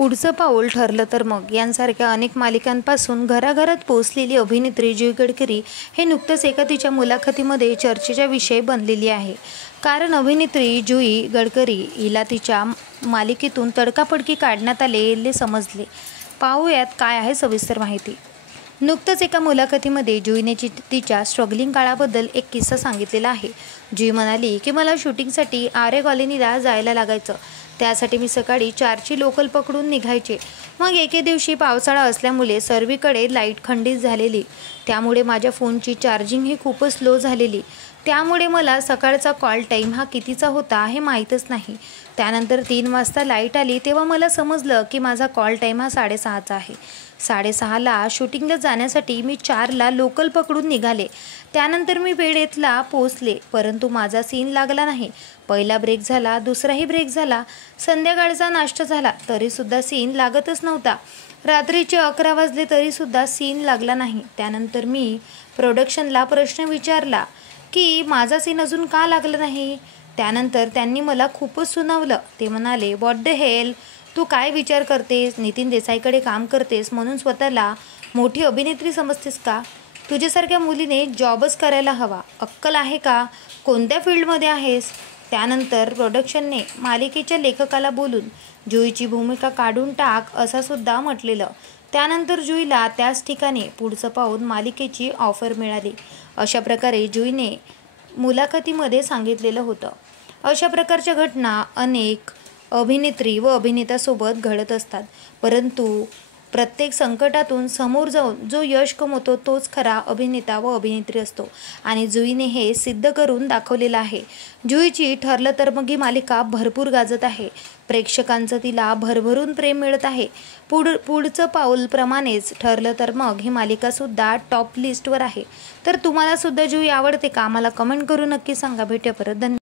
पुढचं पाऊल ठरलं तर मग यांसारख्या अनेक मालिकांपासून घराघरात पोहोचलेली अभिनेत्री जुई गडकरी हे नुकतंच एका तिच्या मुलाखतीमध्ये चर्चेचा विषय बनलेली आहे। कारण अभिनेत्री जुई गडकरी हिला तिच्या मालिकेतून तडकाफडकी काढण्यात आले समजले। पाहूयात काय आहे सविस्तर माहिती। नुकतंच एका मुलाखतीमध्ये जुईने तिच्या स्ट्रगलिंग काळाबद्दल एक किस्सा सांगितलेला आहे। जुई म्हणाली की मला शूटिंगसाठी आर्य कॉलनीला जायला लागायचं। त्यासाठी मी सकाळी 4ची लोकल पकडून निघायचे। मग एके दिवशी पावसाळा असल्यामुळे सर्वीकडे लाईट खंडित झालेली, त्यामुळे माझ्या फोनची चार्जिंग ही खूपच लो झालेली। त्यामुळे मला सकाळचा कॉल टाईम हा कितीचा होता हे माहीतच नाही। त्यानंतर 3 वाजता लाईट आली तेव्हा मला समजलं की माझा कॉल टाईम हा 6:30चा आहे। 6:30ला शूटिंगला जाण्यासाठी मी 4ला लोकल पकडून निघाले। त्यानंतर मी वेळेतला पोहोचले, परंतु माझा सीन लागला नाही। पहिला ब्रेक झाला, दुसराही ब्रेक झाला, संध्याकाळचा नाश्ता झाला, तरीसुद्धा सीन लागतच नव्हता। रात्रीचे 11 वाजले तरीसुद्धा सीन लागला नाही। त्यानंतर मी प्रोडक्शनला प्रश्न विचारला की माझा सीन अजून का लागला नाही। त्यानंतर त्यांनी मला खूपच सुनावलं। ते म्हणाले, व्हॉट द हेल, तू काय विचार करतेस? नितीन देसाईकडे काम करतेस म्हणून स्वतःला मोठी अभिनेत्री समजतेस का? तुझ्यासारख्या मुलीने जॉबच करायला हवा, अक्कल आहे का? कोणत्या फील्डमध्ये आहेस? त्यानंतर प्रोडक्शनने मालिकेच्या लेखकाला बोलून जुईची भूमिका काढून टाक असं सुद्धा म्हटलेलं। त्यानंतर जुईला त्याच ठिकाणी पुढचं पाऊल मालिकेची ऑफर मिळाली, अशा प्रकारे जुईने मुलाखतीमध्ये सांगितलेलं होतं। अशा प्रकारच्या घटना अनेक अभिनेत्री व अभिनेत्यासोबत घडत असतात, परंतु प्रत्येक संकटातून समोर जाऊन जो यश कमवतो तोच खरा अभिनेता व अभिनेत्री असतो आणि जुईने हे सिद्ध करून दाखवलेलं आहे। जुईची ठरलं तर मग ही मालिका भरपूर गाजत आहे। प्रेक्षकांचं तिला भरभरून प्रेम मिळत आहे। पुढचं पाऊल प्रमाणेच ठरलं तर मग ही मालिकासुद्धा टॉप लिस्टवर आहे। तर तुम्हाला सुद्धा जुई आवडते का? आम्हाला कमेंट करून नक्की सांगा। भेटूया परत। धन्यवाद।